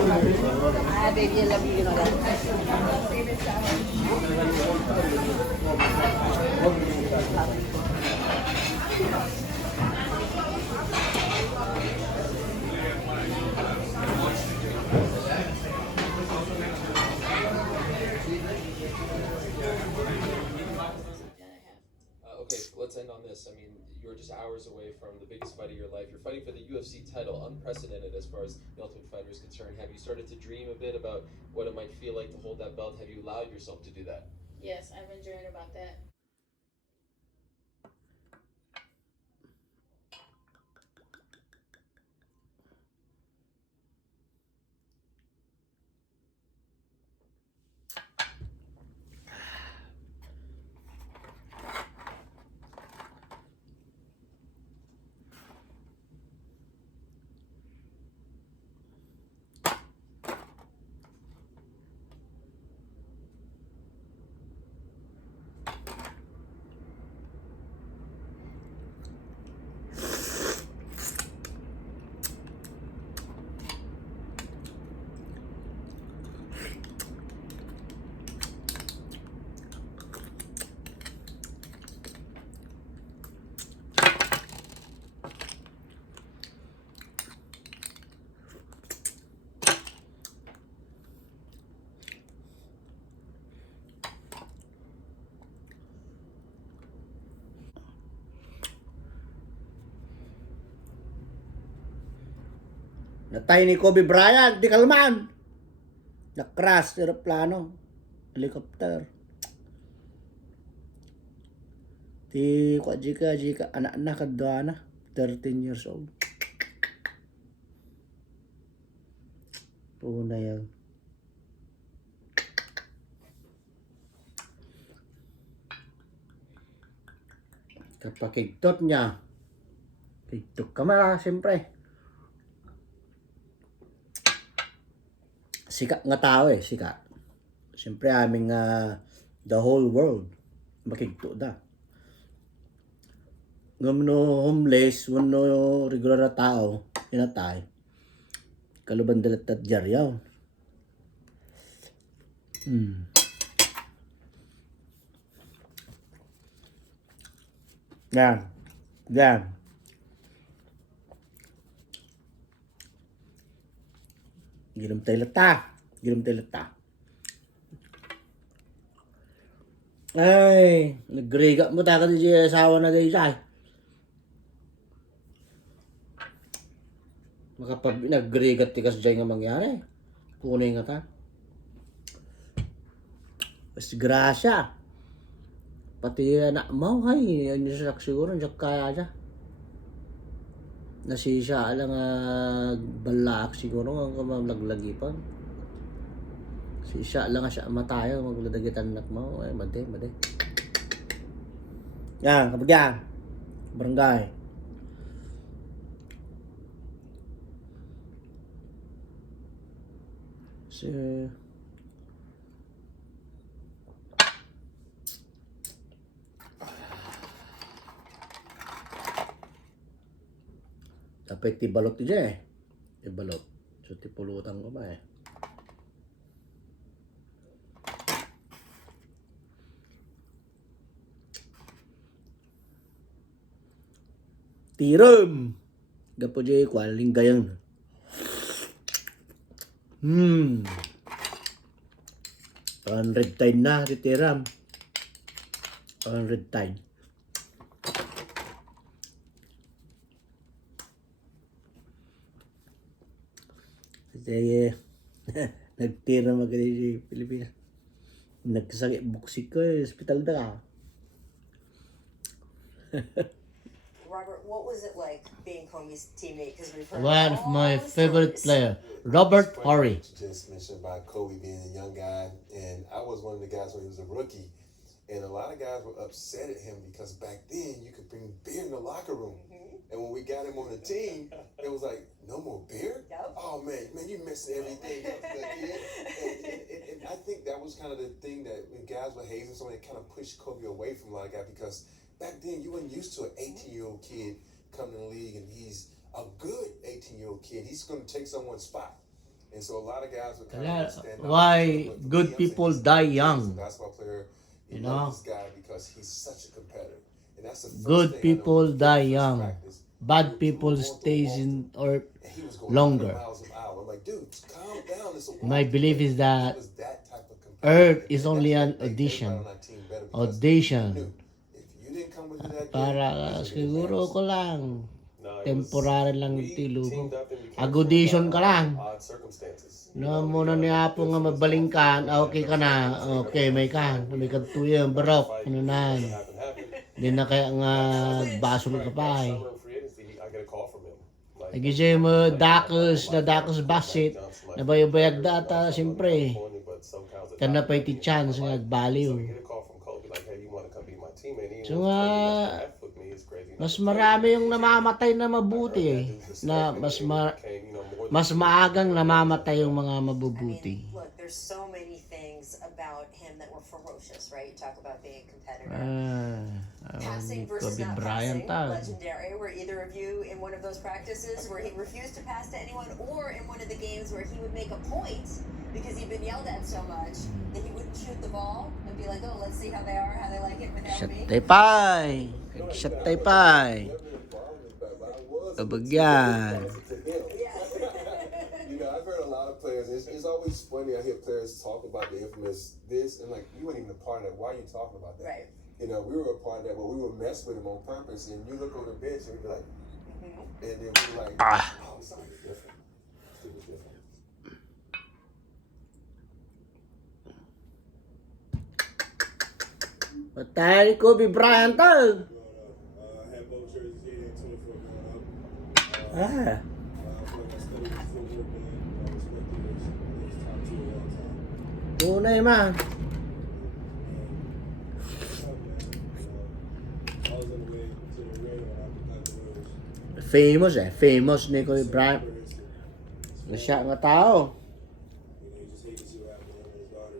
Ah, baby, I love you, you know that. Okay, let's end on this. I mean, you're just hours away from the biggest fight of your life. You're fighting for the UFC title, unprecedented as far as the Ultimate Fighter is concerned. Have you started to dream a bit about what it might feel like to hold that belt? Have you allowed yourself to do that? Yes, I've been dreaming about that. Natay ni Kobe Bryant, di kalman. Na-crash aeroplano, helicopter. Ti kwa jika anak-anak kadwa na 13 years old. Puna yan. Kapag kigtot niya, kigtot ka mara, siyempre. Sikat nga tao sikat. Siyempre aming the whole world makigto da. Ngam no homeless, wano regular na tao, inatay. Kaluban dalat at jaryaw. Yan. Yan. Ginom tayo lata. Ginom tayo lata. Ay, nagriga mo taka di asawa na gayon siya. Makapag nagrigat tikas dyan nga mangyari. Kunay nga ka. Mas grasya. Pati anak mo, hay, yun siya siguro, siya kaya siya. Nasi siya lang balak siguro ang maglagi pa. Si siya lang siya matayo, magladagitan anak mo, ay made. Yan, kapag yan, barangay. Si dapat tibalot ti Tibalot. So ti pulutan ko ba Tirum. Gapo di kwaling gayang. 100 time na titiram. 100 time. Kasi nagtira magaling sa Pilipinas. Nagsakit buksik ko hospital na ka. Robert, what was it like being Comey's teammate? Because we've heard One of my all the favorite stories. player, Robert Horry. Just mentioned about Kobe being a young guy, and I was one of the guys when he was a rookie, and a lot of guys were upset at him because back then you could bring beer in the locker room, and when we got him on the team, it was like no more beer. Yep. Oh man, you missed everything up, kid. And I think that was kind of the thing that when guys were hazing someone, it kind of pushed Kobe away from a lot of guys because back then you weren't used to an 18-year-old kid coming in the league and he's a good 18-year-old kid. He's going to take someone's spot. And so a lot of guys would kind Kaya, of stand out. why But for good me, I'm people saying die he's a young? basketball player. You You love know? this guy because he's such a competitor. And that's the first Good thing people I know. die First young. practice, Bad we people were going through stays a in earth and he was going 100 longer. miles an hour. I'm like, dude, calm down. It's a My belief is that he was that type of competitor. Earth And is that's only what an made everybody audition. on our team better because he Audition. knew if you didn't come with it that day, Para he's gonna get siguro embarrassed. ko lang. No, it was, Temporary lang we tilo ko. teamed up and became Agudation friends ka out lang. of odd circumstances. You No know, mo na we ni got Apo nga good mabalingkan. friends, Okay ka na. Okay, may kan. May katuyan, barok. Ano na. happened. Di na kaya nga basol ka pa eh. Summer free agency, I get a call from him. Like, Nagisay mo dakos basit. Nabaybayag data, siyempre. Kana pa iti chance nga agbaliw. So you get a call from Kobe like, hey, you want to come be my teammate? So nga, mas marami yung namamatay na mabuti eh. Na mas maagang namamatay yung mga mabubuti. I mean, look, there's so many things about him that were ferocious, right? You talk about being a competitor. Passing versus Kobe not Bryant passing, legendary. Were either of you in one of those practices where he refused to pass to anyone, or in one of the games where he would make a point because he'd been yelled at so much that he wouldn't shoot the ball and be like, oh, let's see how they are, how they like it without me? Shatay-pay! Shatay-pay! Kabagyan! You know, I've heard a lot of players. It's always funny. I hear players talk about the infamous this, and like you weren't even a part of that. Why are you talking about that? Right. You know, we were a part of that, but we would mess with him on purpose. And you look on the bench and you'd be like, and then we were like, oh, something's different. It was different. Patay Kobe Bryant to! I had both jerseys here in 24 going up. I feel like I studied his footwork and I respected his top two of all time. Tunay man. I was on the way to the arena when I got the news. Famous eh. Famous ni Kobe Bryant. Siya nga tao. You know, you just hate to see what happened to him and his daughter.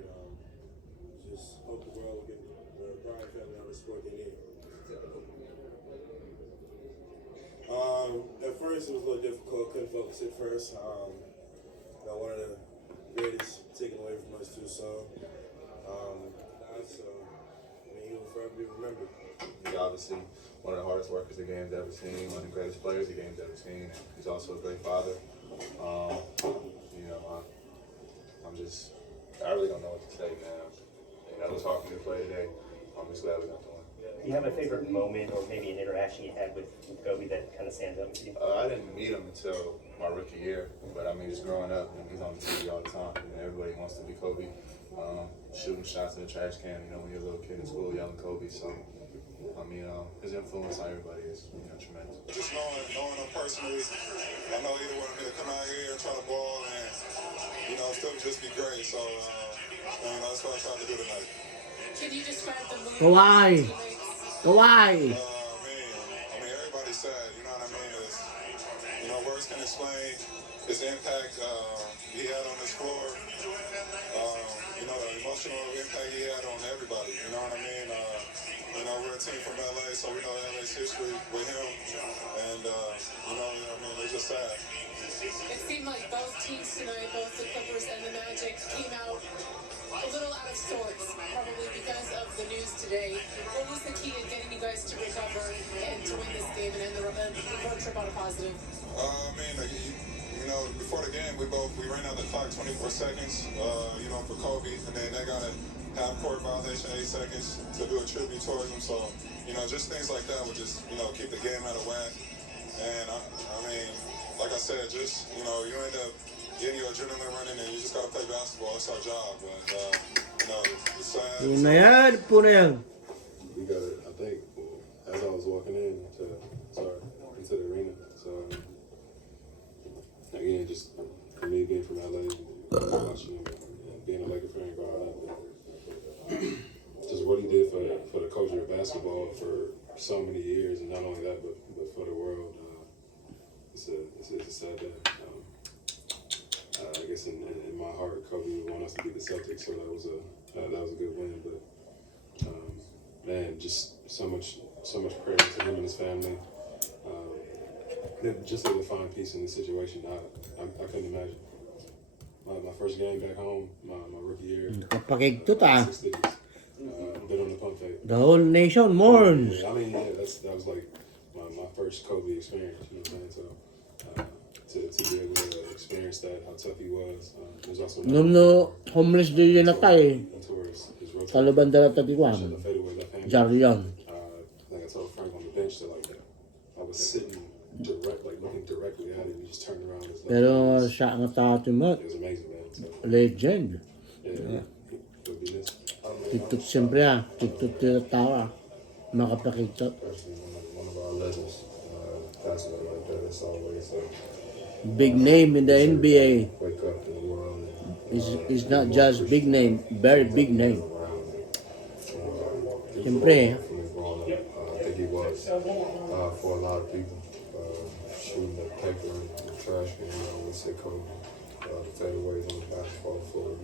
Just hope the world will get the Bryant family on the sport they need. At first it was a little difficult, couldn't focus at first. Got one of the greatest taken away from us too soon. He will forever be remembered. He's obviously one of the hardest workers the game's ever seen, one of the greatest players the game's ever seen. He's also a great father. You know, I really don't know what to say, man. I was talking to the play today. I'm just glad we got the win. Do you have a favorite moment or maybe an interaction you had with Kobe that kind of stands out to you? I didn't meet him until my rookie year, but I mean, just growing up, and he's on the TV all the time. And everybody wants to be Kobe, shooting shots in the trash can. You know, when you're a little kid in school yelling Kobe. So, I mean, his influence on everybody is tremendous. Just knowing him personally, I know he wanted me to come out here and try to ball and, still just be great. So, that's what I tried to do tonight. Can you describe the mood? Kawhi! Kawhi! Everybody's sad, you know what I mean? Words can explain his impact he had on this floor. The emotional impact he had on everybody, you know what I mean? We're a team from LA, so we know LA's history with him. And, it's just sad. It seemed like both teams tonight, both the Clippers and the Magic, came out a little out of sorts, probably because of the news today. What was the key to getting you guys to recover and to win this game and end the road trip on a positive? Before the game, we ran out the clock 24 seconds, for Kobe, and then they got a half-court violation, 8 seconds to do a tribute towards him. So, just things like that would just, keep the game out of whack. And like I said, just, you end up getting your adrenaline running, and you just gotta play basketball. It's our job, but it's sad. Yun na yan. Puro yan. We got it, I think, as I was walking into the arena. So, again, just for me being from LA, watching him, and being a Laker fan growing up, just what he did for the culture of basketball for so many years, and not only that, but for the world. It's a sad day. I guess in my heart, Kobe would want us to beat the Celtics, so that was a good win. But man, just so much prayer to him and his family. Just to find peace in this situation, I couldn't imagine. my first game back home, my rookie year. Kapakigtot ah. 6 digits. Been on the pump fake. The whole nation mourns. Yeah, I mean, yeah, that was like my first Kobe experience. You know what I'm saying? So to be able to experience that, how tough he was. There's also No homeless din yun natay. towards his rotation. Talaba dala tatiwan. The fadeaway left-handed. Jarion. Like I told Frank on the bench, that like I was sitting looking directly at him. He just turned around. His Pero siya ang tatimat. It was amazing, man. So, Legend. yeah. Would be this. Tiktot siyempre ah. Tiktot tila tao ah. Makapakigtot. One of our legends, passing it like that. It's always Big name in the NBA. wake up to the world. Is not just big name, very big name. Siyempre, Growing up, I think he was for a lot of people. Shooting the paper and the trash can, I would say Kobe. The fadeaways on the basketball floor.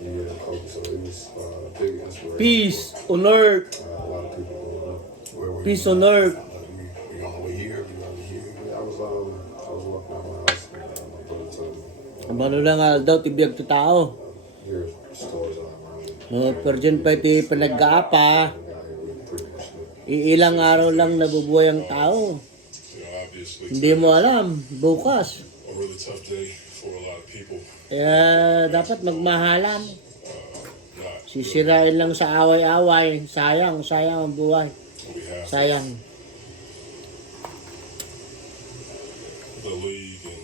Yeah, Kobe. So he was a big inspiration. peace on earth. A lot of people growing up. Where were Peace you? on earth. We on the way here. We on the way here. I was walking out my house and my brother told me. Ano lang daw tibiyag to tao. Here's stores all around. Pero dyan pa iti panag-aapa. Iilang araw lang nabubuhay ang tao. Hindi mo alam, bukas. A really tough day for a lot of people. Kaya dapat magmahalan. Sisirain lang sa away-away. Sayang ang buhay. Sayang. The league and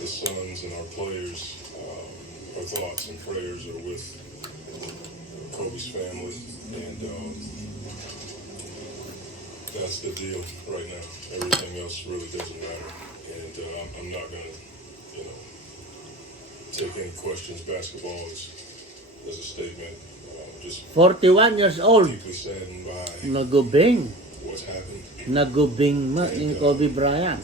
the Suns and our players, our thoughts and prayers are with Kobe's family, and that's the deal right now. Everything else really doesn't matter, and I'm not gonna, take any questions. Basketball is a statement. Just 41 years old. deeply saddened by Nagubing. what's happened. Nagubing ma ni Kobe Bryant.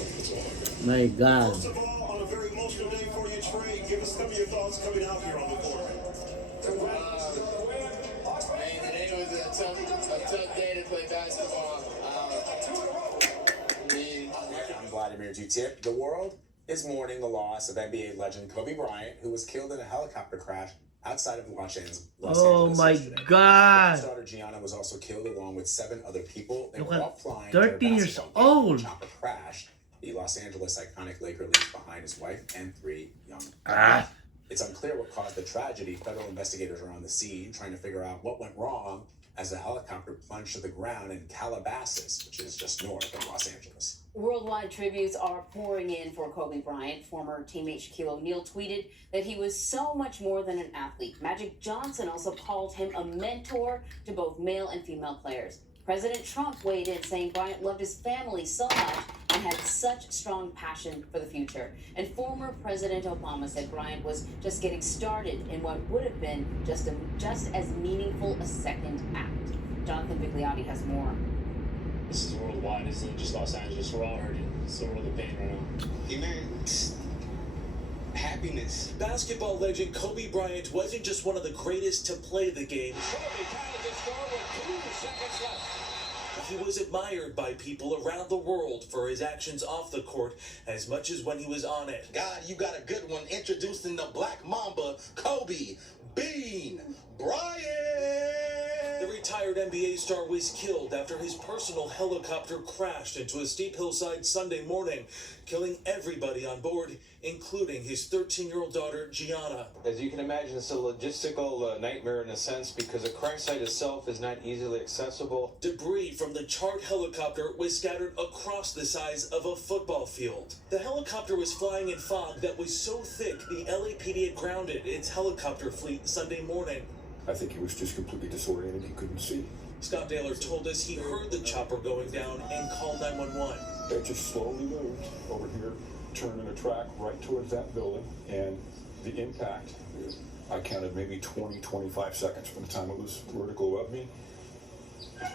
That's all I got. My God. First of all, on a very emotional day for you, Trey, give us some of your thoughts coming out here on the court. Man, today was a tough day to play basketball. I'm Vladimir Jutip. The world is mourning the loss of NBA legend Kobe Bryant, who was killed in a helicopter crash outside of Los Angeles. Oh my yesterday. God. His daughter Gianna was also killed along with 7 other people. They Look were at all flying 13 years old. The chopper crashed. The Los Angeles iconic Laker leaves behind his wife and 3 young Ah. It's unclear what caused the tragedy. Federal investigators are on the scene trying to figure out what went wrong as the helicopter plunged to the ground in Calabasas, which is just north of Los Angeles. Worldwide tributes are pouring in for Kobe Bryant. Former teammate Shaquille O'Neal tweeted that he was so much more than an athlete. Magic Johnson also called him a mentor to both male and female players. President Trump weighed in, saying Bryant loved his family so much and had such strong passion for the future. And former President Obama said Bryant was just getting started in what would have been just as meaningful a second act. Jonathan Vigliotti has more. This is worldwide. This isn't just Los Angeles. We're all hurting. So we're the pain right now. Amen. Happiness. Basketball legend Kobe Bryant wasn't just one of the greatest to play the game. He was admired by people around the world for his actions off the court as much as when he was on it. God, you got a good one. Introducing the Black Mamba, Kobe Bean Bryant. The retired NBA star was killed after his personal helicopter crashed into a steep hillside Sunday morning, killing everybody on board, including his 13-year-old daughter, Gianna. As you can imagine, it's a logistical nightmare in a sense because the crash site itself is not easily accessible. Debris from the charred helicopter was scattered across the size of a football field. The helicopter was flying in fog that was so thick the LAPD had grounded its helicopter fleet Sunday morning. I think he was just completely disoriented. He couldn't see. Scott Daler told us he heard the chopper going down and called 911. It just slowly moved over here, turned in a track right towards that building, and the impact, I counted maybe 20, 25 seconds from the time it was vertical above me,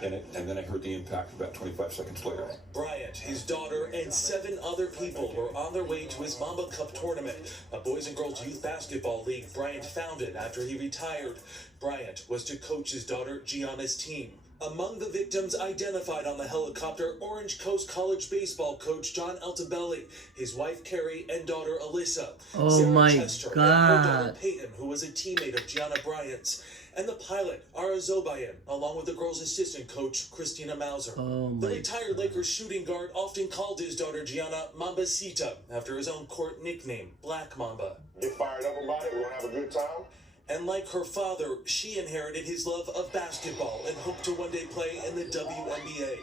and then I heard the impact about 25 seconds later. Bryant, his daughter, and 7 other people were on their way to his Mamba Cup tournament, a boys and girls youth basketball league Bryant founded after he retired. Bryant was to coach his daughter Gianna's team. Among the victims identified on the helicopter, Orange Coast College baseball coach John Altobelli, his wife Carrie, and daughter Alyssa. Oh Sarah my Chester, God. and her daughter Peyton, who was a teammate of Gianna Bryant's, and the pilot, Ara Zobayan, along with the girls' assistant coach, Christina Mauser. Oh The my retired Lakers shooting guard often called his daughter Gianna Mambacita, after his own court nickname, Black Mamba. Get fired up about it, we're gonna have a good time. And like her father, she inherited his love of basketball and hoped to one day play in the WNBA.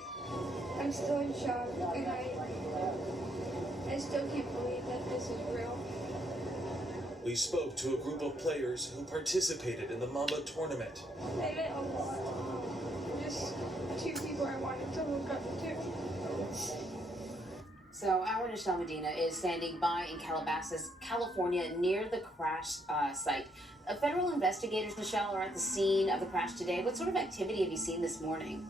I'm still in shock, and I still can't believe that this is real. We spoke to a group of players who participated in the Mamba tournament. They meant a lot. Just two people I wanted to look up to. So our Nichelle Medina is standing by in Calabasas, California, near the crash site. Federal investigators, Nichelle, are at the scene of the crash today. What sort of activity have you seen this morning?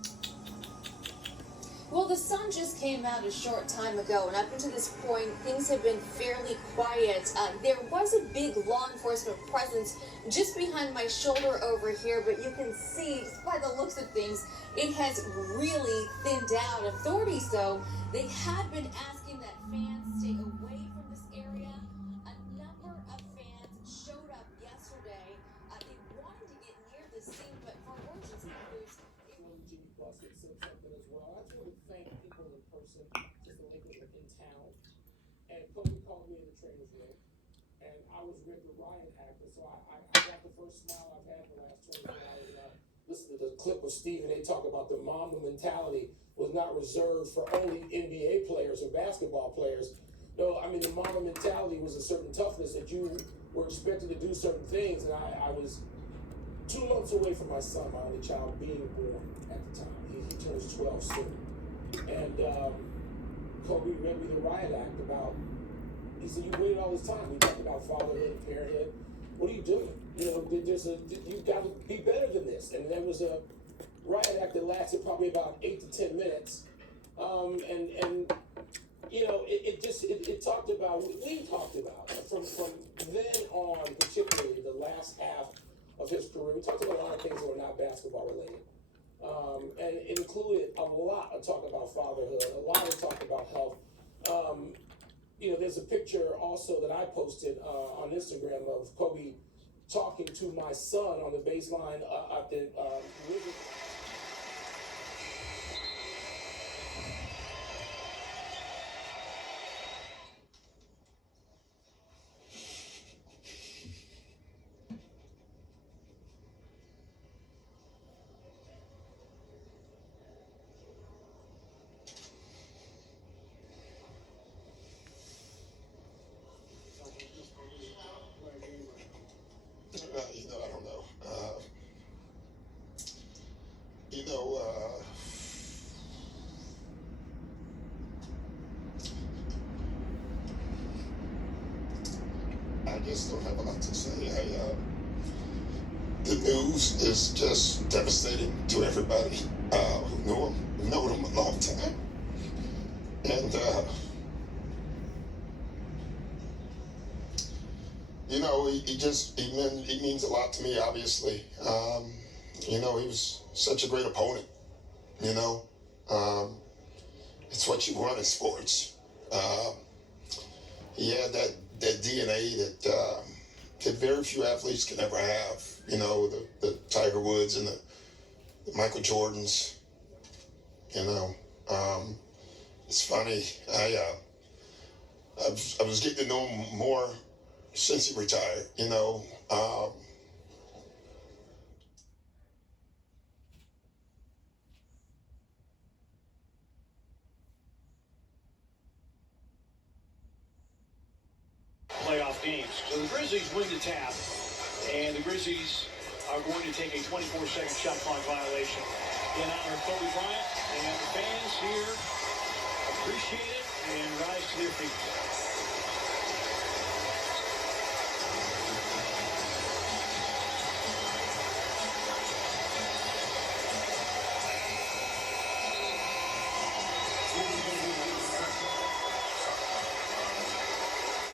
Well, the sun just came out a short time ago, and up until this point, things have been fairly quiet. There was a big law enforcement presence just behind my shoulder over here, but you can see, just by the looks of things, it has really thinned out. Authorities, though, they had been asking that fans stay away from this area. A number of fans showed up yesterday. They wanted to get near the scene, but for emergency crews, thank people in person, just the Lakers are in town. And Kobe called me in the trainer's room, and I was with the Bryant actor, so I got the first smile I've had in the last 24 hours. And I listened to the clip of Steve, and they talk about the Mamba mentality was not reserved for only NBA players or basketball players. No, I mean, the Mamba mentality was a certain toughness that you were expected to do certain things, and I was 2 months away from my son, my only child, being born at the time. He turns 12 soon. And Kobe read me the riot act about, he said, you waited all this time. We talked about fatherhood, parenthood. What are you doing? You know, you've got to be better than this. And there was a riot act that lasted probably about 8 to 10 minutes. And you know, it talked about, we talked about, from then on, particularly the last half of his career, we talked about a lot of things that were not basketball related. And it included a lot of talk about fatherhood, a lot of talk about health. You know, there's a picture also that I posted on Instagram of Kobe talking to my son on the baseline at the Wizards. You know, I don't know. I just don't have a lot to say. The news is just devastating to everybody who knew him, who known him a long time. And, you know, he means a lot to me, obviously. You know, he was such a great opponent, you know. It's what you want in sports. He had that DNA that very few athletes can ever have. You know, the Tiger Woods and the Michael Jordans, you know. It's funny, I was getting to know him more since he retired, you know. Playoff games. So the Grizzlies win the tap, and the Grizzlies are going to take a 24-second shot clock violation in honor of Kobe Bryant, and the fans here appreciate it and rise to their feet.